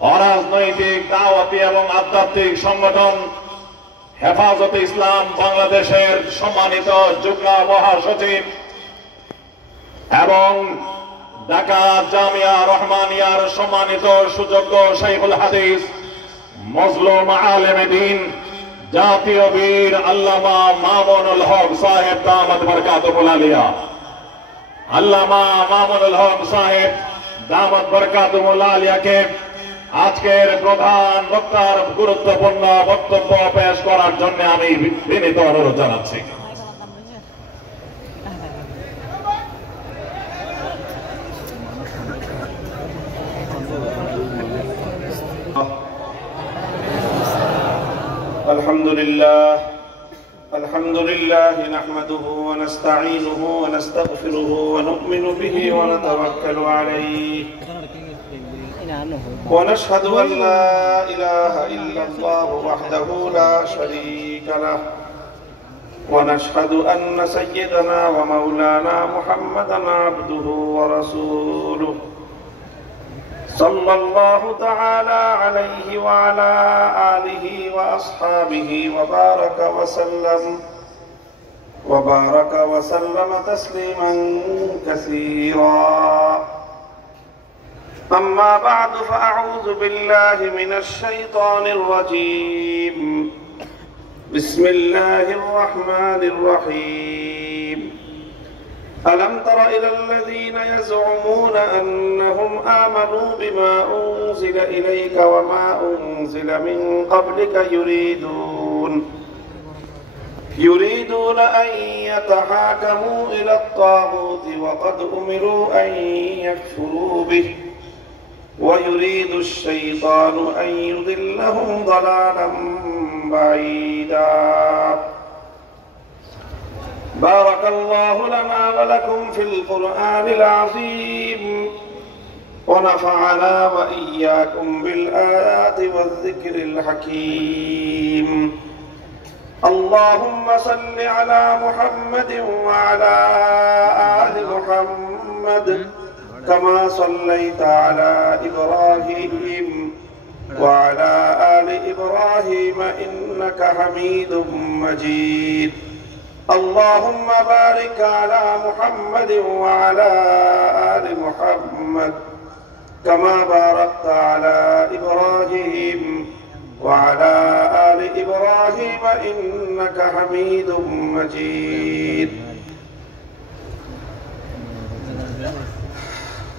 অরাজনৈতিক দাওয়াতি এবং আধ্যাত্মিক সংগঠন হেফাজতে ইসলাম বাংলাদেশের সম্মানিত যুগ্ম মহাসচিব এবং ঢাকা জামিয়া রহমানিয়ার সম্মানিত সুযোগ্য শাইখুল হাদিস মজলুম আলেমে দ্বীন জাতীয় বীর আল্লামা মামুনুল হক সাহেব দামাত বরকাতুহুল আলিয়া, আল্লামা মামুনুল হক সাহেব দামাত বরকাতুহুল আলিয়াকে আজকের প্রধান বক্তার গুরুত্বপূর্ণ বক্তব্য পেশ করার জন্য আমি বিনীত অনুরোধ জানাচ্ছি। الحمد لله نحمده ونستعينه ونستغفره ونؤمن به ونتوكل عليه ونشهد أن لا إله إلا الله وحده لا شريك له ونشهد أن سيدنا ومولانا محمدا عبده ورسوله صلى الله تعالى عليه وعلى آله وأصحابه وبارك وسلم تسليما كثيرا. أما بعد فأعوذ بالله من الشيطان الرجيم. بسم الله الرحمن الرحيم. ألم تر إلى الذين يزعمون أنهم آمنوا بما أنزل إليك وما أنزل من قبلك يريدون أن يتحاكموا إلى الطاغوت وقد أمروا أن يكفروا به ويريد الشيطان أن يضلهم ضلالا بعيدا. بارك الله لنا ولكم في القرآن العظيم ونفعنا وإياكم بالآيات والذكر الحكيم. اللهم صل على محمد وعلى آل محمد كما صليت على إبراهيم وعلى آل إبراهيم إنك حميد مجيد. اللهم بارك على محمد وعلى آل محمد كما باركت على إبراهيم وعلى آل إبراهيم إنك حميد مجيد.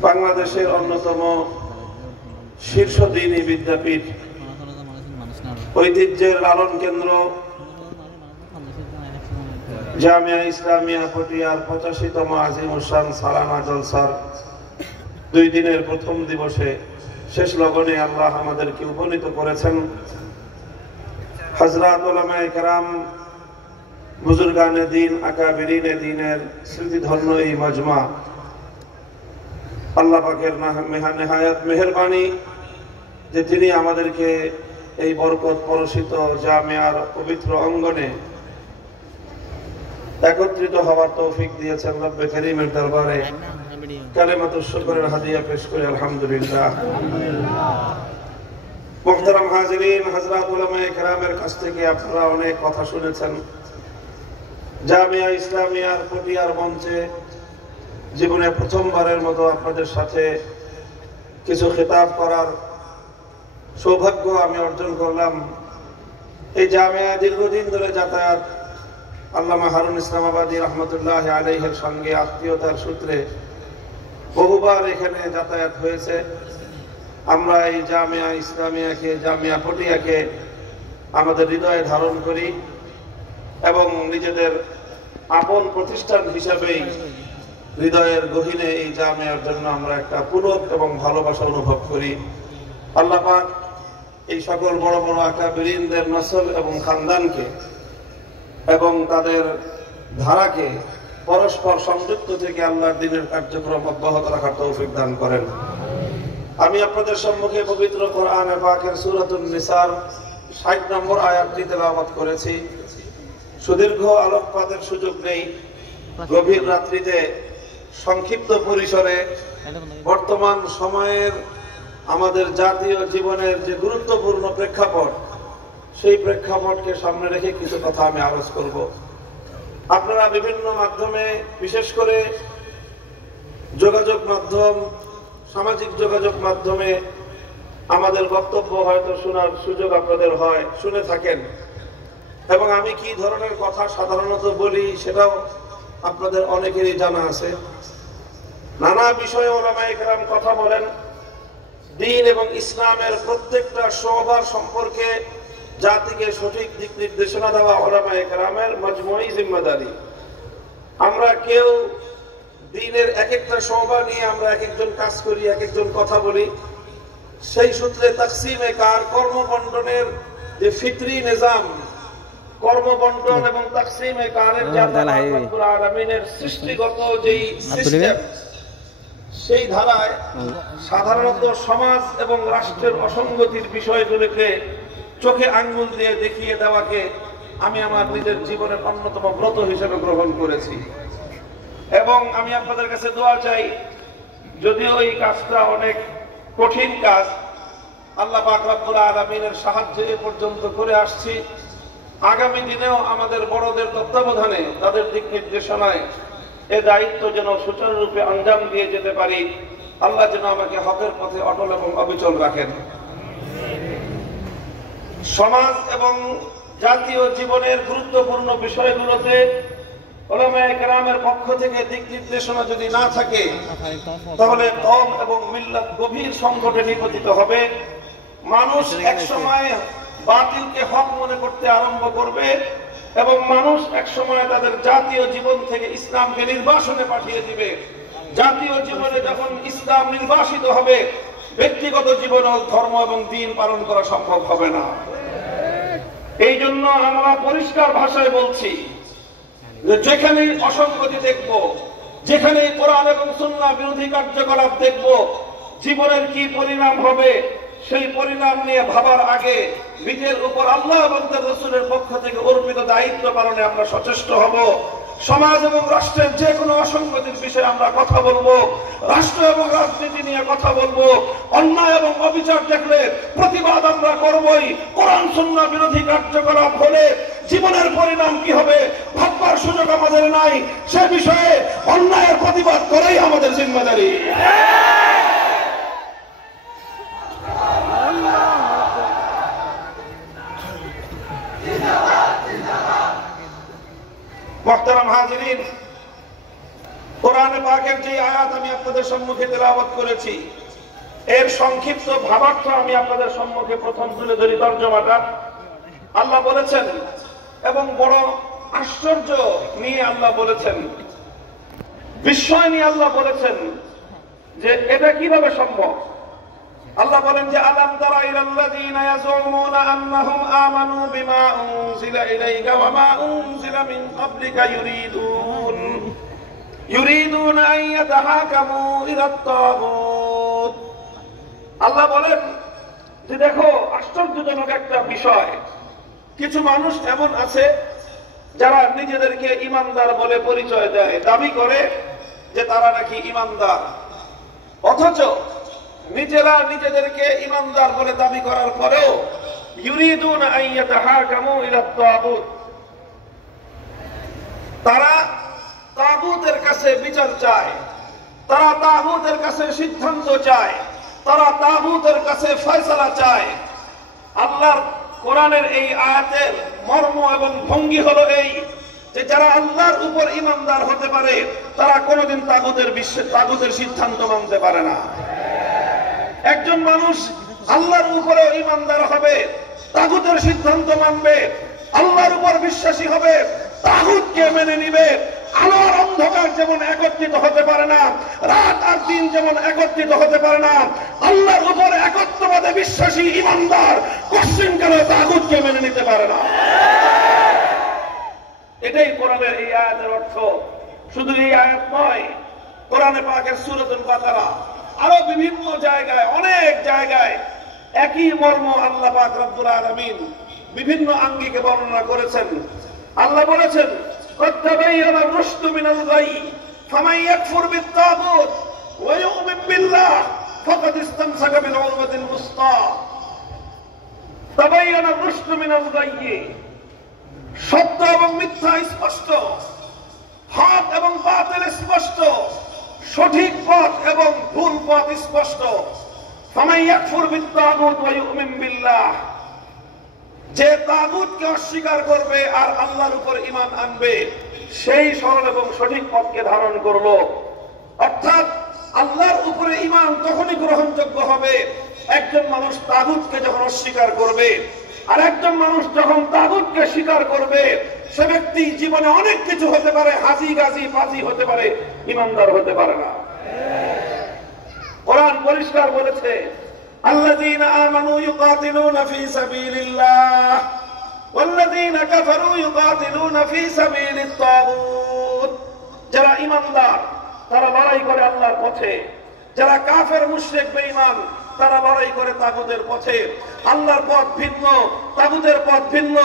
বাংলাদেশের অন্যতম শীর্ষ দ্বীনি বিদ্যাপীঠ, ঐতিহ্যের লালন কেন্দ্র জামিয়া ইসলামিয়া পটিয়ার 85তম আজিমুসান সালানা জলসার 2 দিনের প্রথম দিবসে শেষ লগনে আল্লাহ আমাদেরকে উপনীত করেছেন। হযরত উলামায়ে কেরাম, বুজুর্গানে দ্বীন, আকাবিরিনে দ্বীনের স্মৃতিধন্য এই মাজমা, আল্লাহ পাকের নেহায়াত মেহেরবানি যে তিনি আমাদেরকে এই বরকত পরশিত জামিয়ার পবিত্র অঙ্গনে একত্রিত হওয়ার তৌফিক দিয়েছেন। রব্বে কারীমের দরবারে কালিমাতুশ শুকরের হাদিয়া পেশ করি আলহামদুলিল্লাহ। মুহতারাম হাজিরিন, হযরত উলামায়ে কেরামের কাছ থেকে আপনারা অনেক কথা শুনেছেন। জামিয়া ইসলামিয়ার পটিয়ার মঞ্চে জীবনে প্রথমবারের মতো আপনাদের সাথে কিছু খেতাব করার সৌভাগ্য আমি অর্জন করলাম। এই জামিয়া দীর্ঘদিন ধরে যাতায়াত আল্লামা হারুন ইসলামাবাদী রহমতুল্লাহ আলাইহির সঙ্গে আত্মীয়তার সূত্রে বহুবার এখানে যাতায়াত হয়েছে। আমরা এই জামিয়া ইসলামিয়াকে, জামিয়া পটিয়াকে আমাদের হৃদয়ে ধারণ করি এবং নিজেদের আপন প্রতিষ্ঠান হিসাবেই হৃদয়ের গহীনে এই জামিয়ার জন্য আমরা একটা পুলক এবং ভালোবাসা অনুভব করি। আল্লাহ পাক এই সকল বড় বড় আকাবিরিনদের নসল এবং খানদানকে এবং তাদের ধারাকে পরস্পর সংযুক্ত থেকে আল্লাহর দ্বীনের কার্যক্রম অব্যাহত রাখার তৌফিক দান করেন। আমি আপনাদের সম্মুখে পবিত্র কোরআনে পাকের সূরাতুন নিসার 60 নম্বর আয়াতটি তেলাওয়াত করেছি। সুদীর্ঘ আলোকপাতের সুযোগ নেই, গভীর রাত্রিতে সংক্ষিপ্ত পরিসরে বর্তমান সময়ের আমাদের জাতীয় জীবনের যে গুরুত্বপূর্ণ প্রেক্ষাপট, সেই প্রেক্ষাপটকে সামনে রেখে কিছু কথা আমি আলোচ করব। আপনারা বিভিন্ন মাধ্যমে, বিশেষ করে যোগাযোগ মাধ্যম, সামাজিক যোগাযোগ মাধ্যমে আমাদের বক্তব্য হয়তো শোনার সুযোগ আপনাদের হয়, শুনে থাকেন, এবং আমি কি ধরনের কথা সাধারণত বলি সেটাও আপনাদের অনেকেরই জানা আছে। নানা বিষয়ে ওলামায়ে কেরাম কথা বলেন। দ্বীন এবং ইসলামের প্রত্যেকটা শোবার সম্পর্কে জাতিকে সঠিক দিক নির্দেশনা দেওয়া ওলামায়ে কেরামের মজমুই জিম্মাদারি। আমরা কেউ দ্বীনের এক একটা শোবা নিয়ে আমরা এক একজন কাজ করি, এক একজন কথা বলি। সেই সূত্রে তাকসিমে কার, কর্মবন্টনের যে ফিতরি নিজাম, কর্মবন্টন এবং তাকসিমে কারের যে আল্লাহ রাব্বুল আলামিনের সৃষ্টিগত যেই সিস্টেম, সেই ধারায় সাধারণত সমাজ এবং রাষ্ট্রের অসঙ্গতির বিষয়গুলোকে চোখে আঙ্গুল দিয়ে দেখিয়ে দেওয়াকে আমি আমার নিজের জীবনের অন্যতম ব্রত হিসেবে গ্রহণ করেছি। এবং আমি আপনাদের কাছে দোয়া চাই, যদিও এই কাজটা অনেক কঠিন কাজ, আল্লাহ পাক রব্বুল আলামিনের সাহায্যে এ পর্যন্ত করে আসছি। আগামী দিনেও আমাদের বড়দের তত্ত্বাবধানে, তাদের দিক নির্দেশনায় এ দায়িত্ব যেন সুচারুরূপে আঞ্জাম দিয়ে যেতে পারি। আল্লাহ যেন আমাকে হকের পথে অটল এবং অবিচল রাখেন। সমাজ এবং জাতীয় জীবনের গুরুত্বপূর্ণ বিষয়গুলোতে উলামায়ে কেরামের পক্ষ থেকে দিক নির্দেশনা যদি না থাকে, তাহলে কওম এবং মিল্লাত গভীর সংকটে নিপতিত হবে। মানুষ একসময় বাতিলকে হক মনে করতে আরম্ভ করবে এবং মানুষ একসময় তাদের জাতীয় জীবন থেকে ইসলামকে নির্বাসনে পাঠিয়ে দিবে। জাতীয় জীবনে যখন ইসলাম নির্বাসিত হবে, ব্যক্তিগত জীবনে ধর্ম এবং দ্বীন পালন করা সম্ভব হবে না। এই জন্য আমরা পরিষ্কার ভাষায় বলছি যে যেখানে অসঙ্গতি দেখব, যেখানে কোরআন এবং সুন্নাহ বিরোধী কার্যকলাপ দেখব, জীবনের কি পরিণাম হবে সেই পরিণাম নিয়ে ভাবার আগে নিজের উপর আল্লাহ এবং তার রাসূলের পক্ষ থেকে অর্পিত দায়িত্ব পালনে আমরা সচেষ্ট হব। সমাজ এবং রাষ্ট্রের যে কোনো অসঙ্গতির বিষয়ে আমরা কথা বলবো, রাষ্ট্র এবং রাজনীতি নিয়ে কথা বলবো। অন্যায় এবং অবিচার দেখলে প্রতিবাদ আমরা করবই। কোরআন সুন্নাহ বিরোধী কার্যকলাপ হলে জীবনের পরিণাম কি হবে ভাববার সুযোগ আমাদের নাই। সে বিষয়ে অন্যায়ের প্রতিবাদ করেই আমাদের জিম্মাদারি। মুহতারাম হাজিরিন, কোরআনে পাকের যে আয়াত আমি আপনাদের সম্মুখে তেলাওয়াত করেছি, এর সংক্ষিপ্ত ভাবার্থ আমি আপনাদের সম্মুখে প্রথম তুলে ধরি। তরজমাটা আল্লাহ বলেছেন এবং বড় আশ্চর্য নিয়ে আল্লাহ বলেছেন, বিস্ময় নিয়ে আল্লাহ বলেছেন যে এটা কিভাবে সম্ভব। আল্লাহ বলেন যে আলাম তারা ইলাল্লাযীনা ইয়াজুমুনা আন্নাহুম আমানু বিমা উনজিলা ইলাইকা ওয়া মা উনজিলা মিন ক্বাবলিকা ইউরিদুনা আন ইয়াতাহাকামু ইলাত তাগুত। আল্লাহ বলেন যে দেখো, আশ্চর্যজনক একটা বিষয়, কিছু মানুষ এমন আছে যারা নিজেদেরকে ঈমানদার বলে পরিচয় দেয়, দাবি করে যে তারা নাকি ঈমানদার, অথচ নিজেরা নিজেদেরকে ঈমানদার বলে দাবি করার পরেও ইউরিদুনা আন ইয়াতাহাকামু ইলাত তাগুত, তারা তাগুতের কাছে বিচার চায়, তারা তাগুতের কাছে সিদ্ধান্ত চায়, তারা তাগুতের কাছে ফয়সালা চায়। আল্লাহর কোরআনের এই আয়াতের মর্ম এবং ভঙ্গি হলো এই যে যারা আল্লাহর উপর ঈমানদার হতে পারে তারা কোনোদিন তাগুতের সিদ্ধান্ত মানতে পারে না। একজন মানুষ আল্লাহর উপরে ঈমানদার হবে, তাগুতের সিদ্ধান্ত মানবে, আল্লাহর উপর বিশ্বাসী হবে, তাগুতকে মেনে নিবে। আলো আর অন্ধকার যেমন একত্রিত হতে পারে না, রাত আর দিন যেমন একত্রিত হতে পারে না, আল্লাহর উপর একত্ববাদে বিশ্বাসী ঈমানদার কোশ্চিনকাল তাগুতকে মেনে নিতে পারে না। এটাই কোরআনের এই আয়াতের অর্থ। শুধু এই আয়াত নয়, কোরআনে পাকের সূরাতুল বাকারা আরো বিভিন্ন জায়গায়, অনেক জায়গায় একই মর্ম আল্লাহ পাক রব্বুল আলামিন বিভিন্ন আঙ্গিকে বর্ণনা করেছেন। আল্লাহ বলেছেন, قد تبين الرشد من الغي فمن يكفر بالطاغوت ويؤمن بالله ফাকাদ ইসতামসাকা বিল উরওয়াতিল উসতা তাবায়ানা আর-রুশদু মিনাল গায়্যি। সত্য এবং মিথ্যা স্পষ্ট, হক এবং বাতিল স্পষ্ট, সঠিক পথ এবং ভুল পথ স্পষ্ট। ফামান ইয়াকফুর বিত-তাগুত ওয়া ইউমিন বিল্লাহ, যে তাগুতকে অস্বীকার করবে আর আল্লাহর উপর ঈমান আনবে সেই সরল এবং সঠিক পথকে ধারণ করলো। অর্থাৎ আল্লাহর উপরে ঈমান তখনই গ্রহণযোগ্য হবে একজন মানুষ তাগুতকে যখন অস্বীকার করবে। আর একজন মানুষ যখন তাগুতকে স্বীকার করবে সে ব্যক্তি জীবনে অনেক কিছু হতে পারে, হাজি গাজি ফাজি হতে পারে, ঈমানদার হতে পারে না। কোরআন পরিষ্কার বলেছে, আল্লাযীনা আমানু ইউকাতিলুনা ফী সাবিলিল্লাহ ওয়াল্লাযীনা কাফারু ইউকাতিলুনা ফী সাবিলিত তাগুত। যারা ঈমানদার তারা লড়াই করে আল্লাহর পথে, যারা কাফের মুশরিক বেঈমান তারা লড়াই করে তাগুতের পথে। আল্লাহর পথ ভিন্ন, তাগুতের পথ ভিন্ন।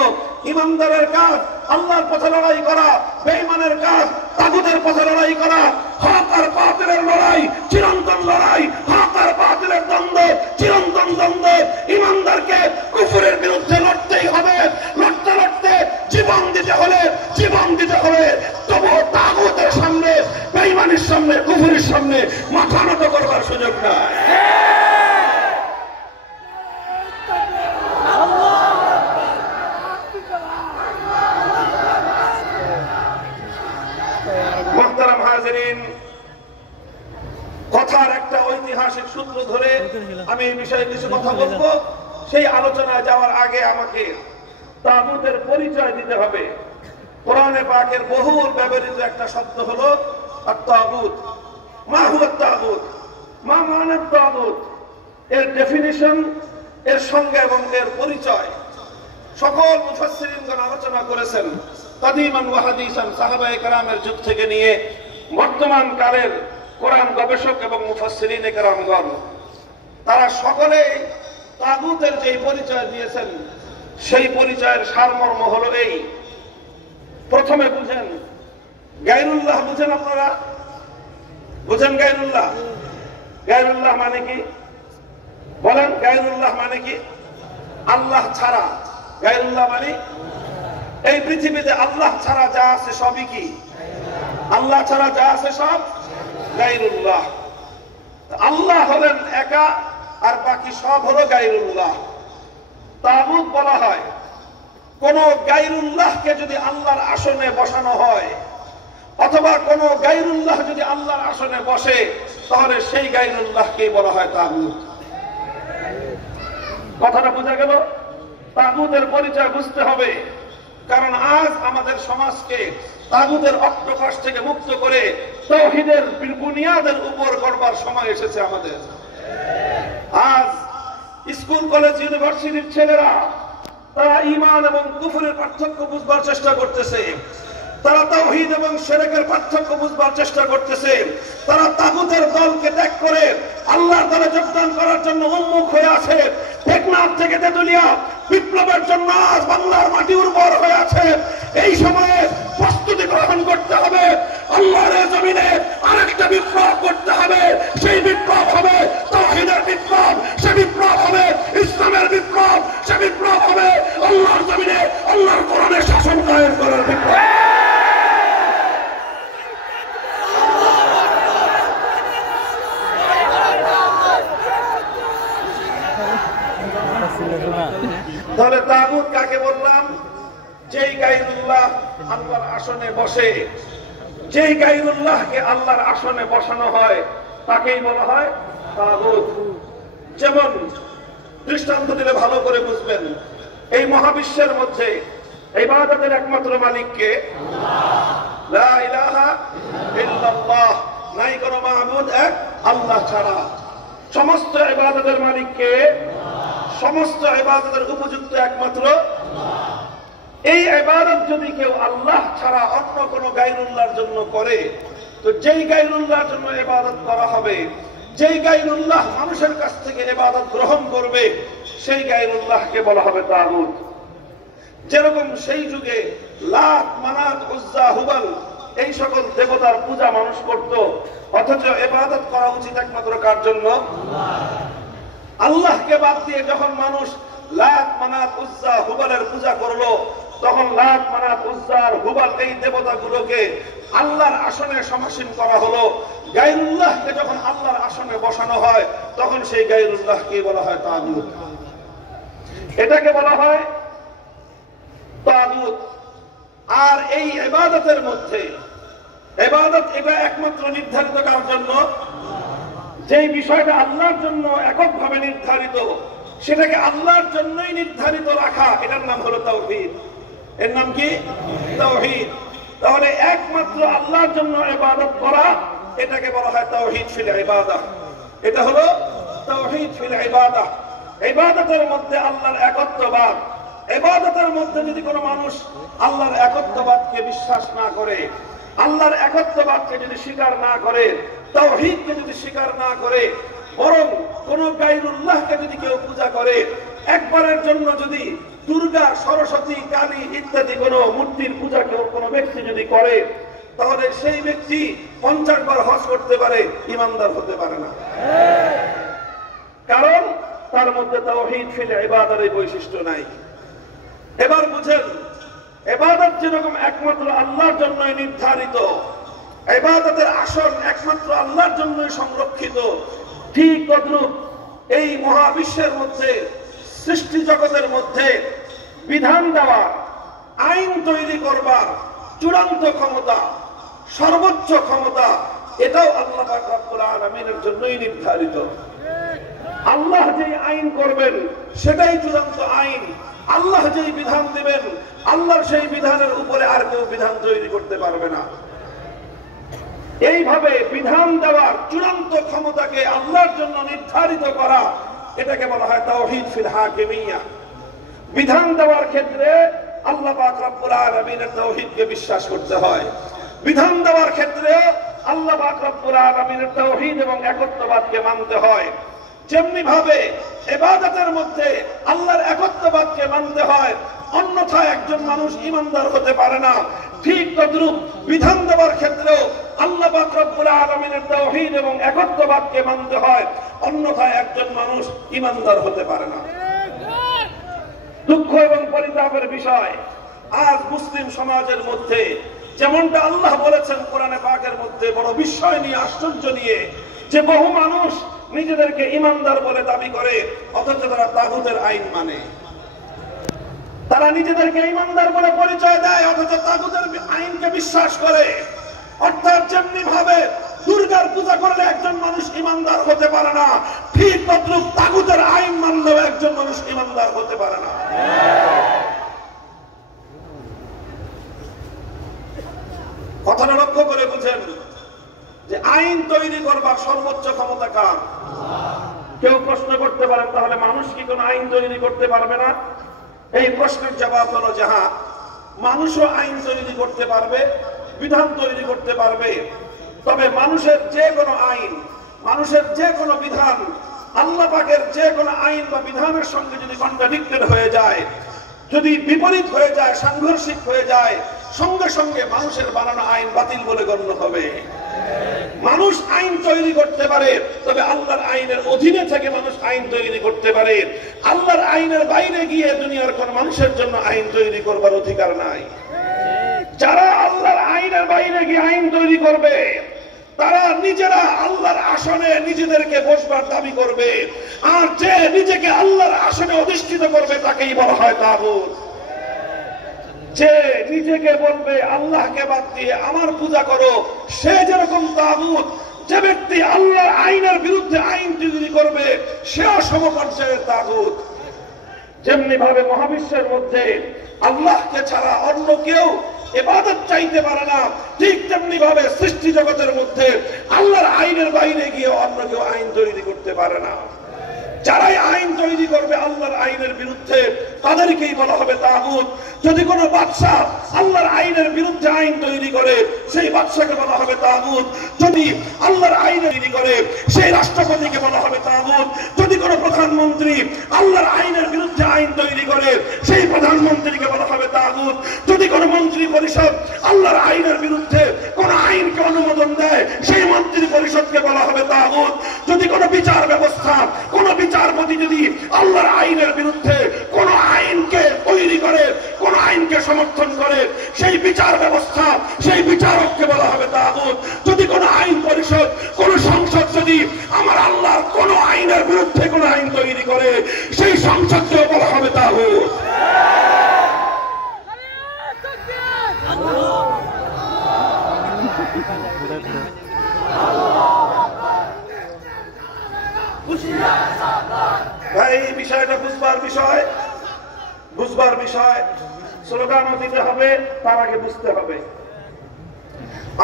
ঈমানদারের কাজ আল্লাহর পথে লড়াই করা, বেঈমানের কাজ তাগুতের পথে লড়াই করা। হক আর বাতিলের লড়াই চিরন্তন লড়াই, হক আর বাতিলের দ্বন্দ্ব চিরন্তন দ্বন্দ্ব। ঈমানদারকে কুফরের বিরুদ্ধে লড়তেই হবে, লড়তে লড়তে জীবন দিতে হলে জীবন দিতে হবে। তবুও তাগুতের সামনে, বেঈমানের সামনে, কুফরের সামনে মাথা নত করবার সুযোগ নাই। মুহতারাম হাজিরিন, কথার একটা ঐতিহাসিক সূত্র ধরে আমি এই বিষয়ে কিছু কথা বলবো। সেই আলোচনায় যাওয়ার আগে আমাকে তাগুতের পরিচয় দিতে হবে। কোরআনে পাকের বহুল ব্যবহৃত একটা শব্দ হলো আত-তাগুত। মা হুয়া আত-তাগুত, মা মানে তাগুত, এর ডেফিনিশন, এর সংজ্ঞা এবং এর পরিচয় সকল মুফাসসিরিনগণ আলোচনা করেছেন। কাদিমান ওয়া হাদিসান, সাহাবায়ে কেরামের যুগ থেকে নিয়ে বর্তমান কালের কোরআন গবেষক এবং মুফাসসিরিনে কেরামগণ তারা সকলে তাগুতের যে পরিচয় দিয়েছেন সেই পরিচয়ের সারমর্ম হলো এই। প্রথমে বুঝেন গায়রুল্লাহ, বুঝেন আপনারা? বুঝেন গায়রুল্লাহ? গায়রুল্লাহ মানে কি বলেন? গায়রুল্লাহ মানে কি? আল্লাহ ছাড়া। গায়রুল্লাহ মানে এই পৃথিবীতে আল্লাহ ছাড়া যা আছে সবই কি? আল্লাহ ছাড়া যা আছে সব গায়রুল্লাহ। আল্লাহ হলেন একা আর বাকি সব হলো গায়রুল্লাহ। তাগুত বলা হয় কোন গায়রুল্লাহকে যদি আল্লাহর আসনে বসানো হয় অথবা কোন গায়রুল্লাহ যদি আল্লাহর আসনে বসে তাহলে সেই গায়রুল্লাহকেই বলা হয় তাগুত। কথাটা বোঝা গেল? তাগুতের পরিচয় বুঝতে হবে, কারণ আজ আমাদের সমাজকে তাগুতের অক্টোপাস থেকে মুক্ত করে তাওহীদের বুনিয়াদের উপর গড়বার সময় এসেছে আমাদের। আজ স্কুল কলেজ ইউনিভার্সিটির ছেলেরা তারা ঈমান এবং কুফরের পার্থক্য বুঝবার চেষ্টা করতেছে, তারা তাওহীদ এবং শিরকের পার্থক্য বুঝবার চেষ্টা করতেছে। তারা তাগুতের দলকে ত্যাগ করে আল্লাহর দলে যোগদান করার জন্য উন্মুখ হয়ে আছে। টেকনাফ থেকে তেতুলিয়া বিপ্লবের জন্য আজ বাংলার মাটি উর্বর হয়ে আছে। এই সময়ে প্রস্তুতি গ্রহণ করতে হবে। আল্লাহর জমিনে আরেকটা বিপ্লব করতে হবে। সেই বিপ্লব হবে তাওহীদের বিপ্লব, সে বিপ্লব হবে ইসলামের বিপ্লব, সে বিপ্লব হবে আল্লাহর জমিনে আল্লাহর কোরআনের শাসন কায়েম করার বিপ্লব। তাহলে তাগুত কাকে বললাম? যেই গায়রুল্লাহ আল্লাহর আসনে বসে, যেই গায়রুল্লাহকে আল্লাহর আসনে বসানো হয় তাকেই বলা হয় তাগুত। যেমন দৃষ্টান্ত দিলে ভালো করে বুঝবেন, এই মহাবিশ্বের মধ্যে ইবাদতের একমাত্র মালিককে? লা ইলাহা ইল্লাল্লাহ, নাই কোনো মাবুদ এক আল্লাহ ছাড়া। সমস্ত ইবাদতের মালিককে? সমস্ত ইবাদতের উপযুক্ত একমাত্র এই ইবাদত যদি কেউ আল্লাহ ছাড়া অন্য কোনো গায়রুল্লাহর জন্য করে তো যেই গায়রুল্লাহর জন্য ইবাদত করা হবে, যেই গায়রুল্লাহ মানুষের কাছ থেকে ইবাদত গ্রহণ করবে সেই গায়রুল্লাহকে বলা হবে তাগুত। যেরকম সেই যুগে লাত, মানাত, উজ্জা, হুবাল এই সকল দেবতার পূজা মানুষ করত, অথচ ইবাদত করা উচিত একমাত্র কার জন্য? আল্লাহকে বাদ দিয়ে যখন মানুষ লাত, মানাত, উজ্জা, হুবালের পূজা করলো, তখন লাত, মানাত, উজ্জা আর হুবাল এই দেবতাগুলোকে আল্লাহর আসনে সমাসীন করা হলো। গায়রুল্লাহকে যখন আল্লাহর আসনে বসানো হয়, তখন সেই গায়রুল্লাহকে বলা হয় তাগুত। এটাকে বলা হয় তাগুত। আর এই ইবাদতের মধ্যে, ইবাদত এটা একমাত্র নির্ধারিত কার জন্য? যেই বিষয়টা আল্লাহর জন্য এককভাবে নির্ধারিত, সেটাকে আল্লাহর জন্যই নির্ধারিত রাখা, এটার নাম হলো তাওহীদ। এর নাম কি? তাওহীদ। তাহলে একমাত্র আল্লাহর জন্য ইবাদত করা, এটাকে বলা হয় তাওহীদ ফিল ইবাদাহ। এটা হলো তাওহীদ ফিল ইবাদাহ। ইবাদতের মধ্যে আল্লাহর একত্ববাদ। ইবাদতের মধ্যে যদি কোনো মানুষ আল্লাহর একত্ববাদকে বিশ্বাস না করে, আল্লাহর একত্ববাদকে যদি স্বীকার না করে, তাওহীদকে যদি স্বীকার না করে, বরং কোন গায়রুল্লাহকে যদি কেউ পূজা করে, একবারের জন্য যদি দুর্গা, সরস্বতী, কালী ইত্যাদি কোন মূর্তির পূজা কেউ কোন ব্যক্তি যদি করে, তাহলে সেই ব্যক্তি 50 বার হজ করতে পারে, ঈমানদার হতে পারে না। কারণ তার মধ্যে তাওহীদ ফিল ইবাদার এই বৈশিষ্ট্য নাই। এবার বুঝেন, ইবাদত যেরকম একমাত্র আল্লাহর জন্যই নির্ধারিত, ইবাদতের আসন একমাত্র আল্লাহর জন্যই সংরক্ষিত, ঠিক তদ্রূপ এই মহাবিশ্বের মধ্যে, সৃষ্টি জগতের মধ্যে বিধান দেওয়া, আইন তৈরি করবার চূড়ান্ত ক্ষমতা, সর্বোচ্চ ক্ষমতা, এটাও আল্লাহ পাক রব্বুল আলামিনের জন্যই নির্ধারিত। আল্লাহ যেই আইন করবেন সেটাই চূড়ান্ত আইন। আল্লাহ যেই বিধান দিবেন, আল্লাহর সেই বিধানের উপরে আর কেউ বিধান তৈরি করতে পারবে না। এইভাবে বিধান দেওয়ার চূড়ান্ত ক্ষমতাকে আল্লাহর জন্য নির্ধারিত করা, এটাকে বলা হয় তাওহীদ ফিল হাকিমিয়া। বিধান দেওয়ার ক্ষেত্রে আল্লাহ পাক রব্বুল আলামিনের তাওহীদকে বিশ্বাস করতে হয়। বিধান দেওয়ার ক্ষেত্রে আল্লাহ পাক রব্বুল আলামিনের তাওহীদ এবং একত্ববাদকে মানতে হয়। যেমনি ভাবে ইবাদতের মধ্যে আল্লাহর একত্ববাদকে মানতে হয়, অন্যথায় একজন মানুষ ঈমানদার হতে পারে না। ঠিক তদ্রূপ বিধান দেওয়ার ক্ষেত্রেও আল্লাহ পাক রব্বুল আলামিনের তাওহীদ এবং একত্ববাদকে মানতে হয়, অন্যথায় একজন মানুষ ঈমানদার হতে পারে না। দুঃখ এবং পরিতাপের বিষয়, আজ মুসলিম সমাজের মধ্যে যেমনটা আল্লাহ বলেছেন কোরআনে পাকের মধ্যে, বড় বিস্ময় নিয়ে, আশ্চর্য নিয়ে, যে বহু মানুষ নিজেদেরকে ঈমানদার বলে দাবি করে, অথচ তারা তাগুতের আইন মানে। তারা নিজেদেরকে ঈমানদার বলে পরিচয় দেয়, অথচ তাগুতের আইনকে বিশ্বাস করে। অর্থাৎ যেমনি ভাবে দুর্গার পূজা করলে একজন মানুষ ঈমানদার হতে পারে না, ঠিক তদ্রূপ তাগুতের আইন মানলেও একজন মানুষ ঈমানদার হতে পারে না। কথাটা লক্ষ্য করে বুঝেন যে আইন তৈরি করবার সর্বোচ্চ ক্ষমতা কার? কেউ প্রশ্ন করতে পারেন, তাহলে মানুষ কি কোনো আইন তৈরি করতে পারবে না? এই প্রশ্নের জবাব হলো, যাহা মানুষও আইন তৈরি করতে পারবে, বিধান তৈরি করতে পারবে, তবে মানুষের যে কোনো আইন, মানুষের যে কোনো বিধান, আল্লাহ পাকের যে কোনো আইন বা বিধানের সঙ্গে যদি কন্ট্রাডিক্টেড হয়ে যায়, যদি বিপরীত হয়ে যায়, সাংঘর্ষিক হয়ে যায়, সঙ্গে সঙ্গে মানুষের বানানো আইন বাতিল বলে গণ্য হবে। মানুষ আইন তৈরি করতে পারে, তবে আল্লাহর আইনের অধীনে থেকে মানুষ আইন তৈরি করতে পারে। আল্লাহর আইনের বাইরে গিয়ে দুনিয়ার কোন মানুষের জন্য আইন তৈরি করবার অধিকার নাই। যারা আল্লাহর আইনের বাইরে গিয়ে আইন তৈরি করবে, তারা নিজেরা আল্লাহর আসনে নিজেদেরকে বসবার দাবি করবে, আর যে নিজেকে আল্লাহর আসনে অধিষ্ঠিত করবে তাকেই বলা হয় তাগুত। যে নিজেকে বলবে আল্লাহকে বাদ দিয়ে আমার পূজা করো, সে যেরকম তাগুত। যে ব্যক্তি আল্লাহর আইনের বিরুদ্ধে আইন তৈরি করবে, সেও সমপর্যায়ের তাগুত। যেমনি ভাবে মহাবিশ্বের মধ্যে আল্লাহকে ছাড়া অন্য কেউ ইবাদত চাইতে পারে না, ঠিক তেমনি ভাবে সৃষ্টি জগতের মধ্যে আল্লাহর আইনের বাইরে গিয়ে অন্য কেউ আইন তৈরি করতে পারে না। যারাই আইন তৈরি করবে আল্লাহর আইনের বিরুদ্ধে তাদেরকেই বলা হবে তাগুত। যদি কোনো বাদশা আল্লাহর আইনের বিরুদ্ধে আইন তৈরি করে সেই বাদশাকে বলা হবে তাগুত। যদি আল্লাহর আইন তৈরি করে সেই রাষ্ট্রপতিকে বলা হবে তাগুত। যদি কোনো প্রধানমন্ত্রী আল্লাহর আইনের বিরুদ্ধে আইন তৈরি করে সেই প্রধানমন্ত্রীকে বলা হবে তাগুত। যদি কোনো মন্ত্রী পরিষদ আল্লাহর আইনের বিরুদ্ধে কোন আইনকে অনুমোদন দেয় সেই মন্ত্রী পরিষদকে বলা হবে তাগুত। যদি কোনো বিচার ব্যবস্থা কোন বিচারপতি যদি আল্লাহর আইনের বিরুদ্ধে কোন আইনকে তৈরি করে কোন আইনকে সমর্থন করে সেই বিচার ব্যবস্থা সেই বিচারককে বলা হবে তাগুত। যদি কোন আইন পরিষদ কোন সংসদ যদি আমার আল্লাহর কোন আইনের বিরুদ্ধে কোন আইন তৈরি করে সেই সংসদকেও বলা হবে তাগুত। ভাই এই বিষয়টা বুঝবার বিষয় স্লোগানও দিতে হবে, তার আগে বুঝতে হবে।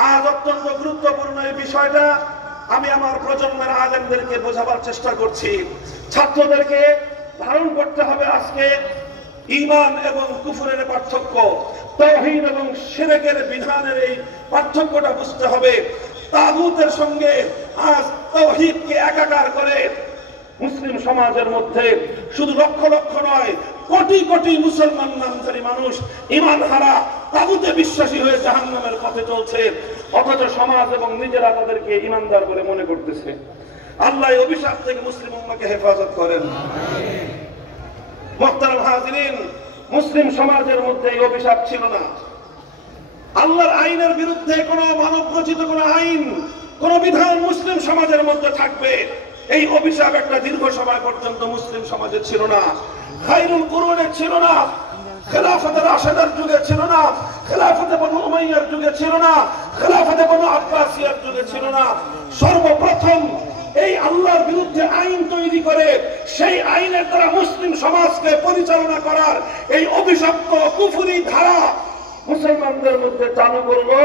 আজ অত্যন্ত গুরুত্বপূর্ণ এই বিষয়টা আমি আমার প্রজন্মের আলেমদেরকে বোঝাবার চেষ্টা করছি। ছাত্রদেরকে ধারণ করতে হবে আজকে ঈমান এবং কুফরের পার্থক্য, তাওহীদ এবং শিরকের বিধানের এই পার্থক্যটা বুঝতে হবে। তাগুতের সঙ্গে আজ তাওহীদকে একাকার করে মুসলিম সমাজের মধ্যে শুধু লক্ষ লক্ষ নয় কোটি কোটি মুসলমান নামধারী মানুষ ঈমান হারা তাগুতে বিশ্বাসী হয়ে জাহান্নামের পথে চলছে, অথচ সমাজ এবং নিজেরা তাদেরকে ঈমানদার বলে মনে করতেছে। আল্লাহ এই অভিশাপ থেকে মুসলিম উম্মাহকে হেফাজত করেন। মুহতারাম হাজিরিন, মুসলিম সমাজের মধ্যে এই অভিশাপ ছিল না। আল্লাহর আইনের বিরুদ্ধে কোন মানব রচিত কোন আইন কোন বিধান মুসলিম সমাজের মধ্যে থাকবে এই অভিশাপ একটা দীর্ঘ সময় পর্যন্ত মুসলিম সমাজে ছিল না। খায়রুল কুরুনে ছিল না, খেলাফতে রাশেদার যুগে ছিল না, খেলাফতে বনু উমাইয়ার যুগে ছিল না, খেলাফতে বনু আব্বাসিয়ার যুগে ছিল না। সর্বপ্রথম এই আল্লাহর বিরুদ্ধে আইন তৈরি করে সেই আইনের দ্বারা মুসলিম সমাজকে পরিচালনা করার এই অভিশপ্ত কুফরি ধারা মুসলমানদের মধ্যে চালু করলো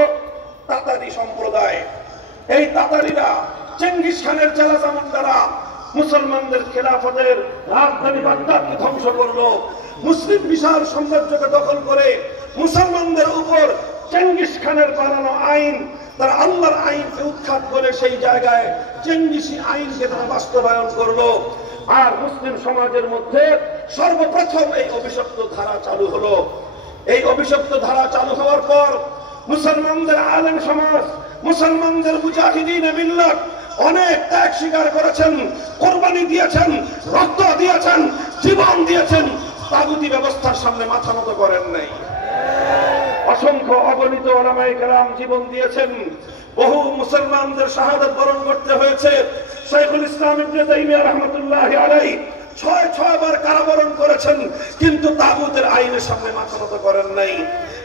তাতারি সম্প্রদায়। এই তাতারিরা চেঙ্গিস খানের চেলাচামুন্ডারা মুসলমানদের খেলাফতের রাজধানী বাগদাদকে ধ্বংস করলো। মুসলিম বিশাল সাম্রাজ্যকে দখল করে মুসলমানদের উপর চেঙ্গিস খানের বানানো আইন তারা আল্লাহর আইনকে উৎখাত করে সেই জায়গায় চেঙ্গিসি আইনকে তারা বাস্তবায়ন করলো। আর মুসলিম সমাজের মধ্যে সর্বপ্রথম এই অভিশপ্ত ধারা চালু হলো। এই অভিশপ্ত ধারা চালু হওয়ার পর মুসলমানদের আলেম সমাজ, মুসলমানদের মুজাহিদিন মিল্লাত অনেক ত্যাগ স্বীকার করেছেন, কোরবানি দিয়েছেন, রক্ত দিয়েছেন, জীবন দিয়েছেন, তাগুতি ব্যবস্থার সামনে মাথা নত করেন নাই। অসংখ্য অগণিত উলামায়ে কেরাম জীবন দিয়েছেন, বহু মুসলমানদের শাহাদাত বরণ করতে হয়েছে। শাইখুল ইসলাম ইবনে তাইমিয়া রাহমাতুল্লাহি আলাইহি ৬ বার কারাবরণ করেছেন, কিন্তু তাগুতের আইনের সামনে মাথা নত করেন নাই।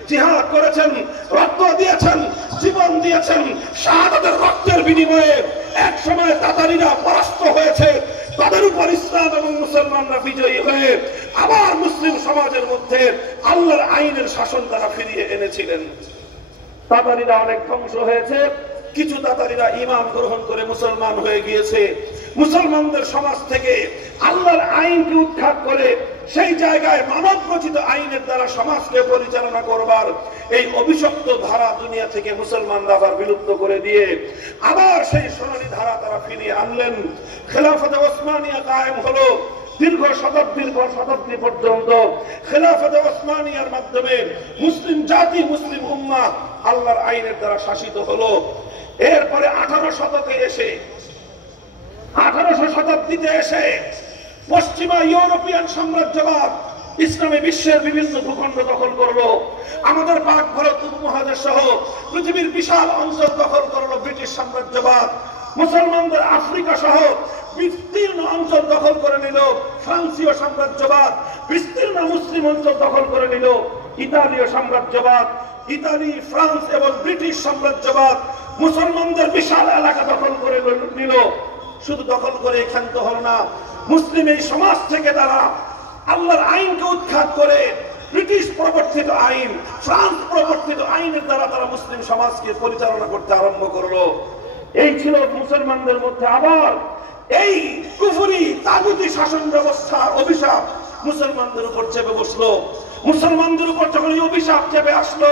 জিহাদ করেছেন, রক্ত দিয়েছেন, জীবন দিয়েছেন। শাহাদাতের রক্তের বিনিময়ে এক সময় তাতারিরা পরাস্ত হয়েছে, তাদের উপর ইসলাম এবং মুসলমানরা বিজয়ী হয়ে আবার মুসলিম সমাজের মধ্যে আল্লাহর আইনের শাসন তারা ফিরিয়ে এনেছিলেন। তাতারিরা অনেক ধ্বংস হয়েছে, কিছু তাতারিরা ঈমান গ্রহণ করে মুসলমান হয়ে গিয়েছে। মুসলমানদের সমাজ থেকে আল্লাহর আইনকে উৎখাত করে সেই জায়গায় মানব রচিত আইনের দ্বারা সমাজকে পরিচালনা করবার এই অভিশপ্ত ধারা দুনিয়া থেকে মুসলমানরা আবার বিলুপ্ত করে দিয়ে আবার সেই সোনালী ধারা তারা ফিরিয়ে আনলেন। খেলাফতে ওসমানিয়া কায়েম হলো। দীর্ঘ শতাব্দীর পর শতাব্দী পর্যন্ত খেলাফতে ওসমানিয়ার মাধ্যমে মুসলিম জাতি, মুসলিম উম্মাহ আল্লাহর আইনের দ্বারা শাসিত হলো। এরপরে 18 শতকে এসে 18শো শতাব্দীতে এসে পশ্চিমা ইউরোপিয়ান সাম্রাজ্যবাদ ইসলামী বিশ্বের বিভিন্ন ভূখণ্ড দখল করলো। আমাদের পাক ভারত উপমহাদেশ সহ পৃথিবীর বিশাল অঞ্চল দখল করলো ব্রিটিশ সাম্রাজ্যবাদ। মুসলমানদের আফ্রিকা সহ বিস্তীর্ণ অঞ্চল দখল করে নিল ফ্রান্সীয় সাম্রাজ্যবাদ। বিস্তীর্ণ মুসলিম অঞ্চল দখল করে নিল ইতালীয় সাম্রাজ্যবাদ। ইতালি, ফ্রান্স এবং ব্রিটিশ সাম্রাজ্যবাদ মুসলমানদের বিশাল এলাকা দখল করে নিল। শুধু দখল করে ক্ষান্ত হল না, মুসলিম এই সমাজ থেকে তারা আল্লাহর আইনকে উৎখাত করে ব্রিটিশ প্রবর্তিত আইন, ফ্রান্স প্রবর্তিত আইনের দ্বারা তারা মুসলিম সমাজকে পরিচালনা করতে আরম্ভ করলো। এই ছিল মুসলমানদের মধ্যে আবার এই কুফরি তাগুতি শাসন ব্যবস্থার অভিশাপ মুসলমানদের উপর চেপে বসলো। মুসলমানদের উপর যখন এই অভিশাপ চেপে আসলো,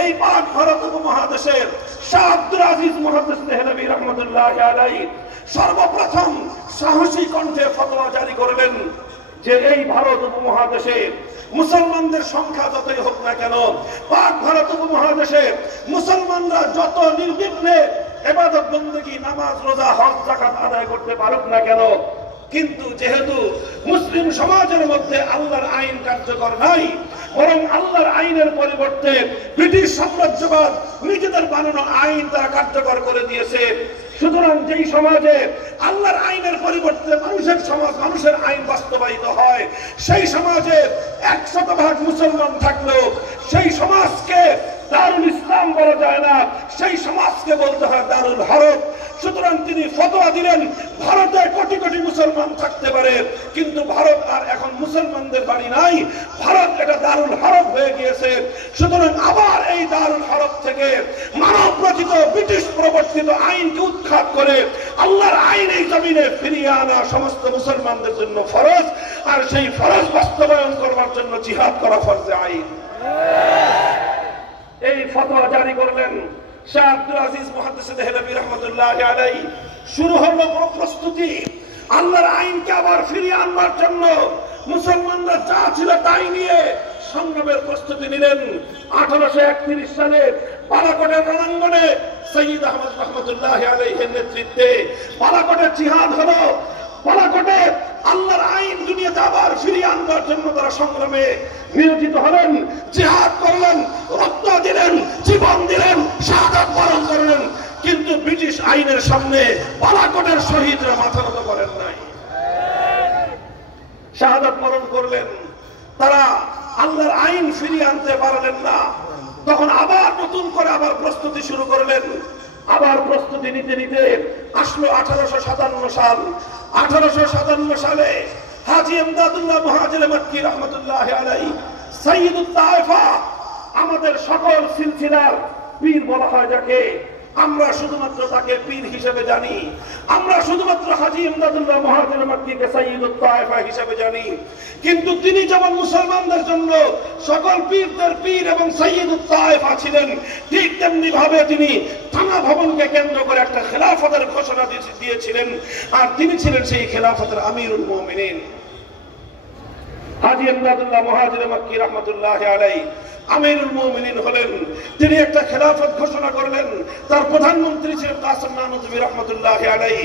এই পাক ভারত উপমহাদেশের শাহ আব্দুল আজিজ মুহাদ্দিস দেহলভী রাহমাতুল্লাহি আলাইহি সর্বপ্রথম সাহসী কণ্ঠে ফতোয়া জারি করলেন যে এই ভারত উপমহাদেশে মুসলমানদের সংখ্যা যতই হোক না কেন, পাক ভারত উপমহাদেশে মুসলমানরা যত নির্বিঘ্নে ইবাদত বندگی নামাজ রোজা হজ যাকাত আদায় করতে পারুক না কেন, কিন্তু যেহেতু মুসলিম সমাজের মধ্যে আল্লাহর আইন কার্যকর নাই, বরং আল্লাহর আইনের পরিবর্তে ব্রিটিশ সাম্রাজ্যবাদ নিজেদের বানানো আইন তারা কার্যকর করে দিয়েছে। সুতরাং যেই সমাজে আল্লাহর আইনের পরিবর্তে মানুষের সমাজ, মানুষের আইন বাস্তবায়িত হয়, সেই সমাজে 100% মুসলমান থাকলেও সেই সমাজকে দারুল ইসলাম বলা যায় না, সেই সমাজকে বলতে হয় দারুল হরব। সুতরাং তিনি ফতোয়া দিলেন ভারতে কোটি কোটি মুসলমান থাকতে পারে, কিন্তু ভারত আর এখন মুসলমানদের বাড়ি নাই, ভারত এটা দারুল হরব হয়ে গিয়েছে। সুতরাং আবার এই দারুল হরব থেকে মানব রচিত ব্রিটিশ প্রবর্তিত আইনকে উৎখাত করে আল্লাহর আইন এই জমিনে ফিরিয়ে আনা সমস্ত মুসলমানদের জন্য ফরজ, আর সেই ফরজ বাস্তবায়ন করবার জন্য জিহাদ করা ফরজে আইন। এই ফতোয়া জারি করলেন শাহ আব্দুল আজিজ মুহাদ্দিস দেহলভী রাহমাতুল্লাহি আলাইহি। শুরু হলো প্রস্তুতি আল্লাহর আইনকে আবার ফিরিয়ে আনবার জন্য। মুসলমানরা যা ছিল তাই নিয়ে সংগ্রামের প্রস্তুতি নিলেন। 1831 সালে বালাকোটের রণাঙ্গনে সৈয়দ আহমদ রহমতুল্লাহি আলাইহির নেতৃত্বে বালাকোটের জিহাদ হলো। বালাকোটে আল্লাহর আইন দুনিয়াতে আবার ফিরিয়ে আনবার জন্য তারা সংগ্রামে নিয়োজিত হলেন, জিহাদ করলেন, রক্ত দিলেন, জীবন দিলেন, শাহাদাত বরণ করলেন। কিন্তু ব্রিটিশ আইনের সামনে বালাকোটের শহীদরা মাথা নত করেন নাই, শাহাদাত বরণ করলেন। তারা আল্লাহর আইন ফিরিয়ে আনতে পারলেন না। তখন আবার নতুন করে আবার প্রস্তুতি শুরু করলেন। আবার প্রস্তুতি নিতে নিতে আসলো 1857 সাল। 1857 সালে হাজী ইমদাদুল্লাহ মুহাজির মক্কি রাহমাতুল্লাহি আলাইহি সাইয়্যিদুত তায়েফা, আমাদের সকল সিলসিলার পীর বলা হয় যাকে, আমরা শুধুমাত্র তাকে পীর হিসেবে জানি। আমরা শুধুমাত্র হাজী ইমদাদুল্লাহ মুহাজির মক্কিকে সাইয়্যিদুত তায়েফা হিসেবে জানি। কিন্তু তিনি যেমন মুসলমানদের জন্য সকল পীরদের পীর এবং সাইয়্যিদুত তায়েফা ছিলেন, ঠিক তেমনি ভাবে তিনি থানা ভবনকে কেন্দ্র করে একটা খেলাফতের ঘোষণা দিয়েছিলেন, আর তিনি ছিলেন সেই খেলাফতের আমিরুল মুমিনিন। হাজী ইমদাদুল্লাহ মুহাজির মক্কি রাহমাতুল্লাহি আলাইহি আমিরুল মুমিনিন হলেন। তিনি একটা খেলাফত ঘোষণা করলেন। তার প্রধানমন্ত্রী ছিলেন কাসেম নানুতুবি রাহমাতুল্লাহি আলাইহি।